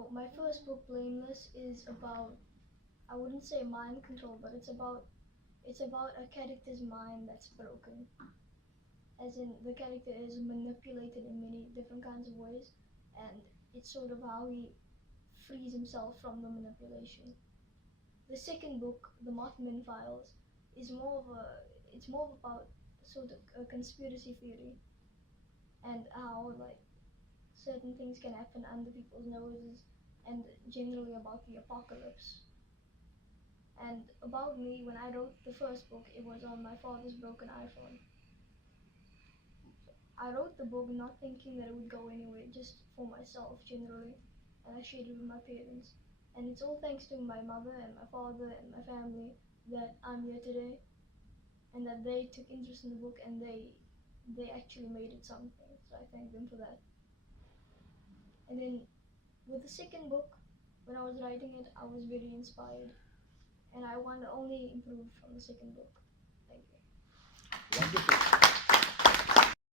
My first book, Blameless, is about, I wouldn't say mind control, but it's about a character's mind that's broken. As in, the character is manipulated in many different kinds of ways, and it's sort of how he frees himself from the manipulation. The second book, The Mothman Files, is it's more about sort of a conspiracy theory and how like certain things can happen under people's noses, and generally about the apocalypse. And about me, when I wrote the first book, it was on my father's broken iPhone. I wrote the book not thinking that it would go anywhere, just for myself generally, and I shared it with my parents. And it's all thanks to my mother and my father and my family that I'm here today, and that they took interest in the book and they actually made it something. So I thank them for that. And then with the second book, when I was writing it, I was very inspired, and I want to only improve from the second book.